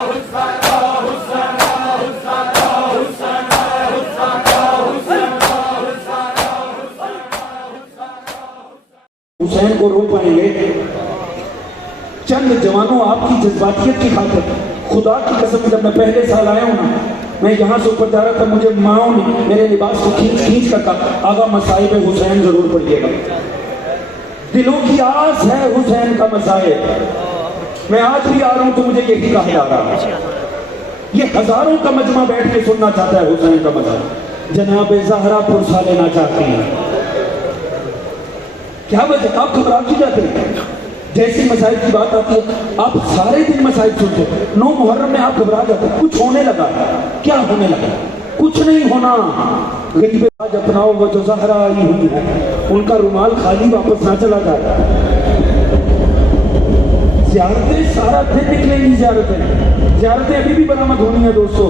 हुसैन को रो पाएंगे चंद जवानों आपकी जज्बातियत की खातिर। खुदा की कसम जब मैं पहले साल आया हूँ ना, मैं यहाँ से ऊपर जा रहा था, मुझे माओ ने मेरे लिबास को खींच खींच कर कहा, आगा मसाइब हुसैन जरूर पढ़िएगा। दिलों की आस है हुसैन का मसाइब। मैं आज भी आ रहा हूँ तो मुझे यही कहा जा रहा है। ये हजारों का मजमा बैठ के सुनना चाहता है हुसैन का मसाइब। जनाब ज़हरा पुरसा लेना चाहती हैं। क्या वजह, आप घबरा क्यों जाते हैं? जैसी मसाइब की बात आती है आप सारे दिन मसाइब सुनते हैं। 9 मुहर्रम में आप घबरा जाते हैं, कुछ होने लगा। क्या होने लगा? कुछ नहीं होना। गरीब आज अपनाओ वो जो ज़हरा आई हुई है, उनका रुमाल खाली वापस ना चला जाए। ज़ियारतें सारा दिन निकलेंगी, ज़ियारतें अभी भी बरामद होनी है दोस्तों।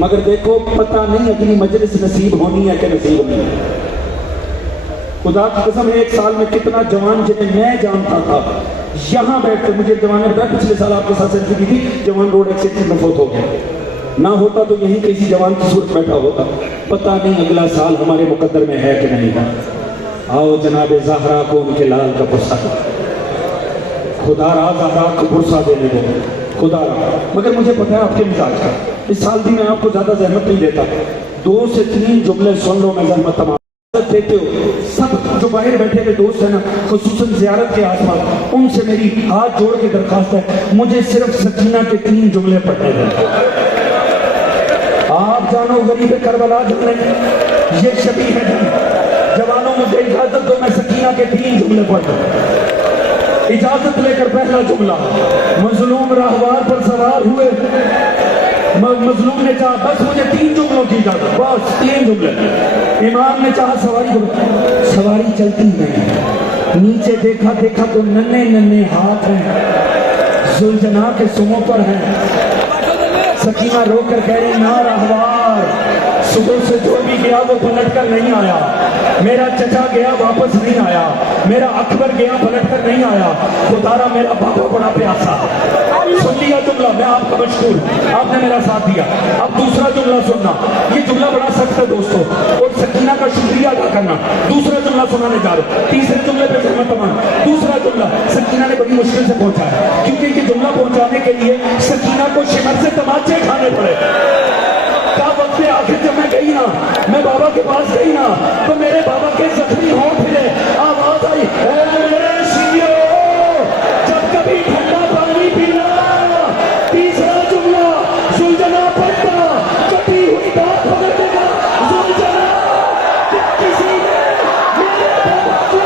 मगर देखो पता नहीं अगली मजलिस नसीब होनी है कि नसीब नहीं है। खुदा की कसम है, एक साल में कितना जवान जिन्हें मैं जानता था यहाँ बैठकर, मुझे जवान ने बताया पिछले साल आपके साथ सेल्फी की थी, जवान रोड एक्सीडेंट में फौत हो गया। ना होता तो यही किसी जवान की सूरत बैठा होता। पता नहीं अगला साल हमारे मुकद्दर में है कि नहीं है। आओ जनाब ज़हरा को उनके लाल का पुरसा, खुदा ज़हरा को पुरसा देने दो खुदा। मगर मुझे पता है आपके मिजाज का, इस साल भी मैं आपको ज्यादा जहमत नहीं देता। 2 से 3 जुमले सुन लो, मैं जहमत तमाम देते हो। सब जो बाहर बैठे हुए दोस्त है ना, खुसूसन ज़ियारत के आसपास, उनसे मेरी हाथ जोड़ के दरखास्त है, मुझे सिर्फ सकीना के 3 जुमले पढ़ने दें। आप जानो गरीब करबला जाने, ये शबी है जवानों, मुझे इजाजत दो मैं सकीना के 3 जुमले पढ़ दूं। इजाजत लेकर पहला जुमला, मजलूम राहवार पर सवार हुए, मजलूम ने कहा बस मुझे 3 जुमलों की इजाजत, बस 3 जुमले। इमाम ने चाहा सवारी चलती नहीं, नीचे देखा तो नन्हे नन्हे हाथ हैं, जुलजना के सुमों पर हैं। सकीना रोकर कह रही ना रहवार, सुबह से जो भी गया वो पलट कर नहीं आया। मेरा चचा गया वापस नहीं आया, मेरा अकबर गया पलट कर नहीं आया, उतारा मेरा बाबा बड़ा प्यासा। सुन लिया जुमला, मैं आपका मशहूर, आपने मेरा साथ दिया। अब दूसरा जुमला सुनना, ये जुमला बड़ा सख्त है दोस्तों, और सकीना का शुक्रिया अदा करना। दूसरा जुमला सुनाने जा रहा हूं, तीसरे जुमले पे सहमत तमाम। दूसरा जुमला सकीना ने बड़ी मुश्किल से पहुंचाया, क्योंकि ये जुमला पहुंचाने के लिए सकीना को शिमर से तमाचे खाने पड़े। क्या वक्त पे आखिर जब मैं गई ना, मैं बाबा के पास गई ना, तो मेरे बाबा के जख्मी होंठ फिरे, आवाज आई मेरे सीओ, जब कभी ठंडा पानी पीना। तीसरा जुमला सुलझना पड़ता, कटी हुई बात बदल देगा सुलझना। किसी ने मेरे बाबा को